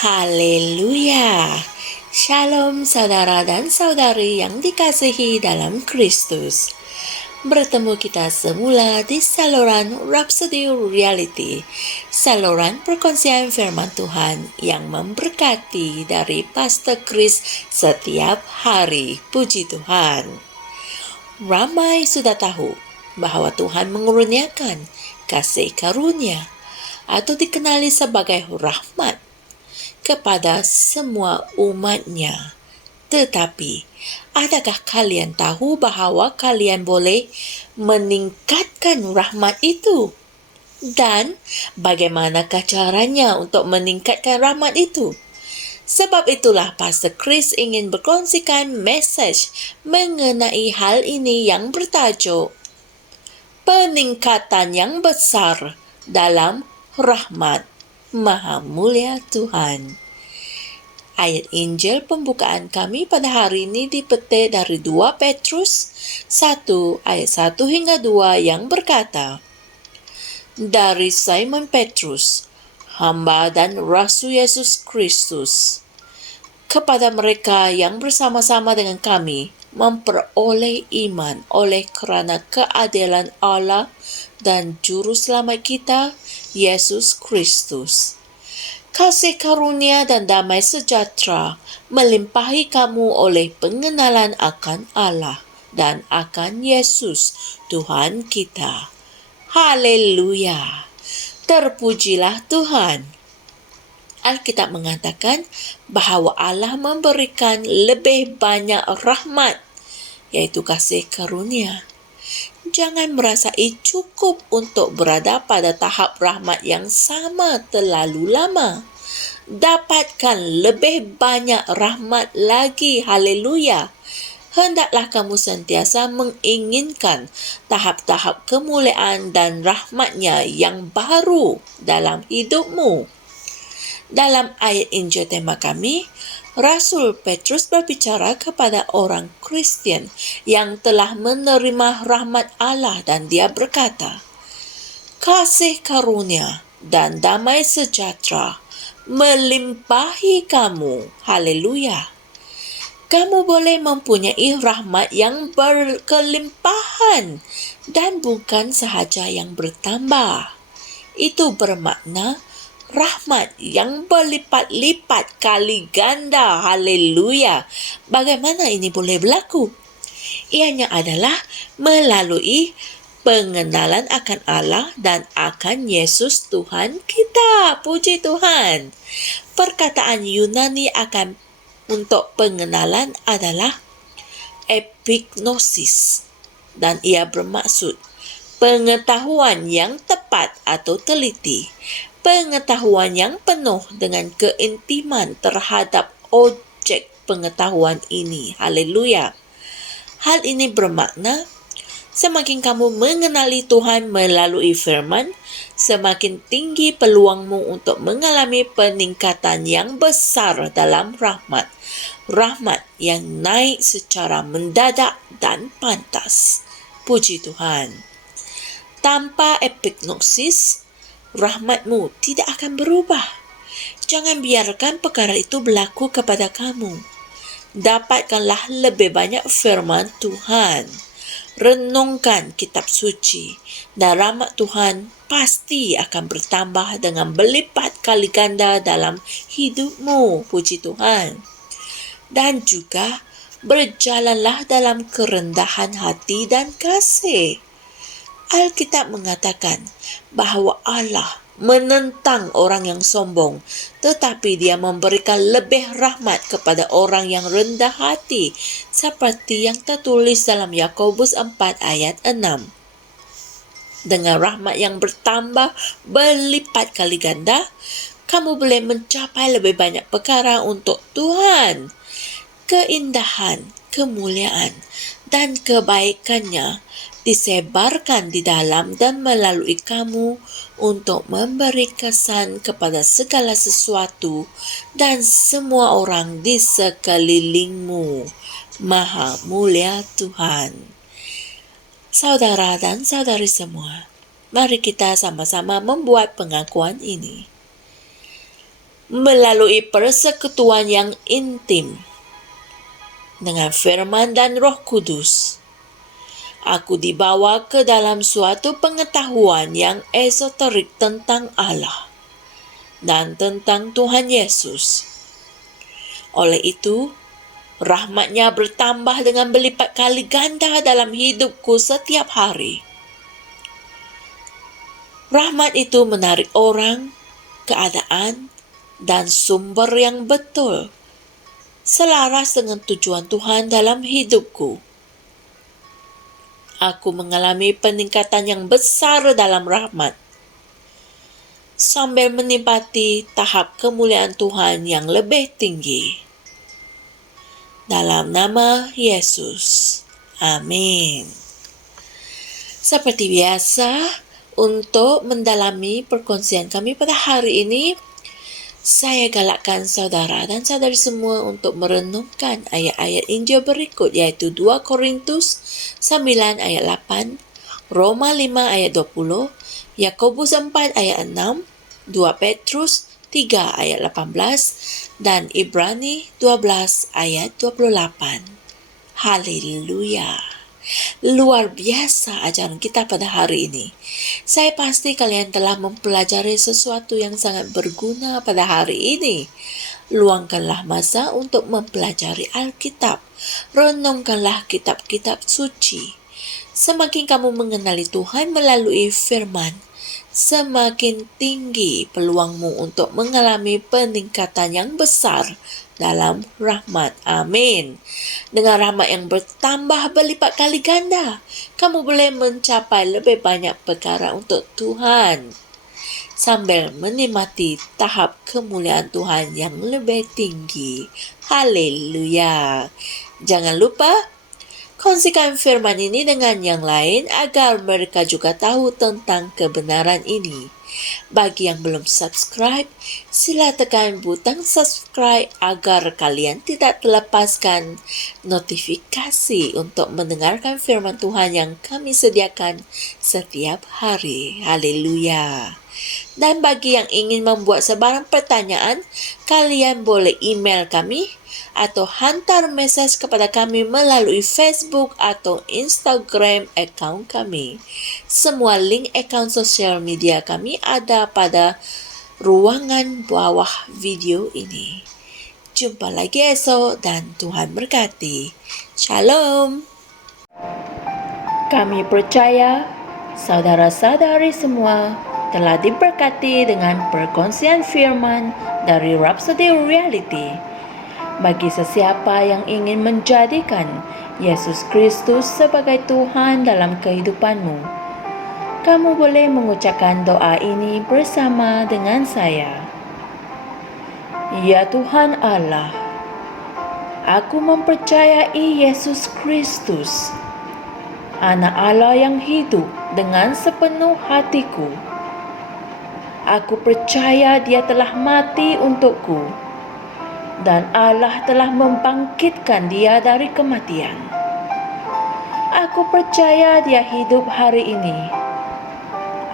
Haleluya! Shalom saudara dan saudari yang dikasihi dalam Kristus. Bertemu kita semula di saluran Rhapsody Reality, saluran perkongsian firman Tuhan yang memberkati dari Pastor Chris setiap hari. Puji Tuhan. Ramai sudah tahu bahwa Tuhan mengurniakan kasih karunia atau dikenali sebagai rahmat kepada semua umatnya. Tetapi, adakah kalian tahu bahawa kalian boleh meningkatkan rahmat itu? Dan bagaimanakah caranya untuk meningkatkan rahmat itu? Sebab itulah Pastor Chris ingin berkongsikan mesej mengenai hal ini yang bertajuk peningkatan yang besar dalam rahmat Maha Mulia Tuhan. Ayat Injil pembukaan kami pada hari ini dipetik dari 2 Petrus 1 ayat 1 hingga 2 yang berkata, dari Simon Petrus, hamba dan Rasul Yesus Kristus, kepada mereka yang bersama-sama dengan kami memperoleh iman oleh kerana keadilan Allah dan Juru Selamat kita, Yesus Kristus. Kasih karunia dan damai sejahtera melimpahi kamu oleh pengenalan akan Allah dan akan Yesus, Tuhan kita. Haleluya! Terpujilah Tuhan. Alkitab mengatakan bahawa Allah memberikan lebih banyak rahmat, yaitu kasih karunia. Jangan merasai cukup untuk berada pada tahap rahmat yang sama terlalu lama. Dapatkan lebih banyak rahmat lagi. Haleluya. Hendaklah kamu sentiasa menginginkan tahap-tahap kemuliaan dan rahmatnya yang baru dalam hidupmu. Dalam ayat Injil tema kami, Rasul Petrus berbicara kepada orang Kristian yang telah menerima rahmat Allah dan dia berkata, kasih karunia dan damai sejahtera melimpahi kamu. Haleluya. Kamu boleh mempunyai rahmat yang berkelimpahan dan bukan sahaja yang bertambah. Itu bermakna rahmat yang berlipat-lipat kali ganda. Haleluya. Bagaimana ini boleh berlaku? Ianya adalah melalui pengenalan akan Allah dan akan Yesus Tuhan kita. Puji Tuhan. Perkataan Yunani untuk pengenalan adalah epignosis dan ia bermaksud pengetahuan yang tepat atau teliti. Pengetahuan yang penuh dengan keintiman terhadap objek pengetahuan ini. Haleluya. Hal ini bermakna semakin kamu mengenali Tuhan melalui firman, semakin tinggi peluangmu untuk mengalami peningkatan yang besar dalam rahmat. Rahmat yang naik secara mendadak dan pantas. Puji Tuhan. Tanpa epignosis, rahmatmu tidak akan berubah. Jangan biarkan perkara itu berlaku kepada kamu. Dapatkanlah lebih banyak firman Tuhan. Renungkan kitab suci dan rahmat Tuhan pasti akan bertambah dengan berlipat kali ganda dalam hidupmu. Puji Tuhan. Dan juga berjalanlah dalam kerendahan hati dan kasih. Alkitab mengatakan bahawa Allah menentang orang yang sombong, tetapi dia memberikan lebih rahmat kepada orang yang rendah hati, seperti yang tertulis dalam Yakobus 4 ayat 6. Dengan rahmat yang bertambah berlipat kali ganda, kamu boleh mencapai lebih banyak perkara untuk Tuhan. Keindahan, kemuliaan, dan kebaikannya disebarkan di dalam dan melalui kamu untuk memberi kesan kepada segala sesuatu dan semua orang di sekelilingmu. Maha Mulia Tuhan. Saudara dan saudari semua, mari kita sama-sama membuat pengakuan ini. melalui persekutuan yang intim dengan firman dan Roh Kudus. Aku dibawa ke dalam suatu pengetahuan yang esoterik tentang Allah dan tentang Tuhan Yesus. Oleh itu, rahmat-Nya bertambah dengan berlipat kali ganda dalam hidupku setiap hari. Rahmat itu menarik orang, keadaan, dan sumber yang betul, selaras dengan tujuan Tuhan dalam hidupku. Aku mengalami peningkatan yang besar dalam rahmat, sambil menikmati tahap kemuliaan Tuhan yang lebih tinggi. Dalam nama Yesus. Amin. Seperti biasa, untuk mendalami perkongsian kami pada hari ini, saya galakkan saudara dan saudari semua untuk merenungkan ayat-ayat Injil berikut, iaitu 2 Korintus 9 ayat 8, Roma 5 ayat 20, Yakobus 4 ayat 6, 2 Petrus 3 ayat 18, dan Ibrani 12 ayat 28. Haleluya! Luar biasa ajaran kita pada hari ini. Saya pasti kalian telah mempelajari sesuatu yang sangat berguna pada hari ini. Luangkanlah masa untuk mempelajari Alkitab. Renungkanlah kitab-kitab suci. Semakin kamu mengenali Tuhan melalui firman, semakin tinggi peluangmu untuk mengalami peningkatan yang besar dalam rahmat. Amin. Dengan rahmat yang bertambah berlipat kali ganda, kamu boleh mencapai lebih banyak perkara untuk Tuhan, sambil menikmati tahap kemuliaan Tuhan yang lebih tinggi. Haleluya. Jangan lupa kongsikan firman ini dengan yang lain agar mereka juga tahu tentang kebenaran ini. Bagi yang belum subscribe, sila tekan butang subscribe agar kalian tidak terlepaskan notifikasi untuk mendengarkan firman Tuhan yang kami sediakan setiap hari. Haleluya. Dan bagi yang ingin membuat sebarang pertanyaan, kalian boleh email kami atau hantar mesej kepada kami melalui Facebook atau Instagram akaun kami. Semua link akaun sosial media kami ada pada ruangan bawah video ini. Jumpa lagi esok dan Tuhan berkati. Shalom. Kami percaya saudara-saudari semua telah diberkati dengan perkongsian firman dari Rhapsody Reality. Bagi sesiapa yang ingin menjadikan Yesus Kristus sebagai Tuhan dalam kehidupanmu, kamu boleh mengucapkan doa ini bersama dengan saya. Ya Tuhan Allah, aku mempercayai Yesus Kristus, Anak Allah yang hidup dengan sepenuh hatiku. Aku percaya Dia telah mati untukku, dan Allah telah membangkitkan Dia dari kematian. Aku percaya Dia hidup hari ini.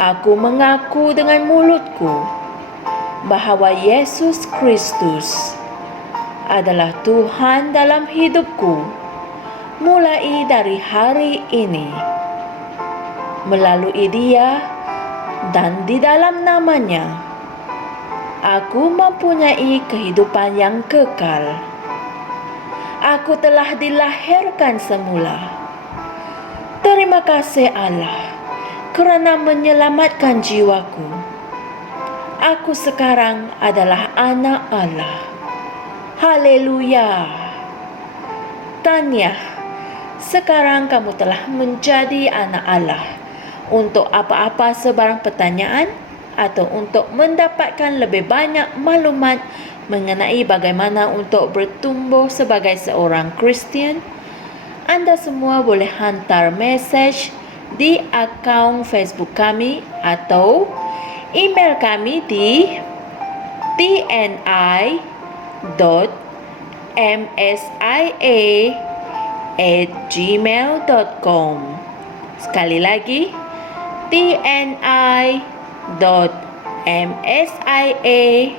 Aku mengaku dengan mulutku bahwa Yesus Kristus adalah Tuhan dalam hidupku mulai dari hari ini. Melalui Dia dan di dalam nama-Nya, aku mempunyai kehidupan yang kekal. Aku telah dilahirkan semula. Terima kasih Allah kerana menyelamatkan jiwaku. Aku sekarang adalah anak Allah. Haleluya. Tahniah, sekarang kamu telah menjadi anak Allah. Untuk apa-apa sebarang pertanyaan atau untuk mendapatkan lebih banyak maklumat mengenai bagaimana untuk bertumbuh sebagai seorang Kristian, anda semua boleh hantar mesej di akaun Facebook kami atau email kami di tni.msia@gmail.com. Sekali lagi, tni.msia@gmail.com.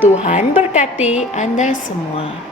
Tuhan berkati Anda semua.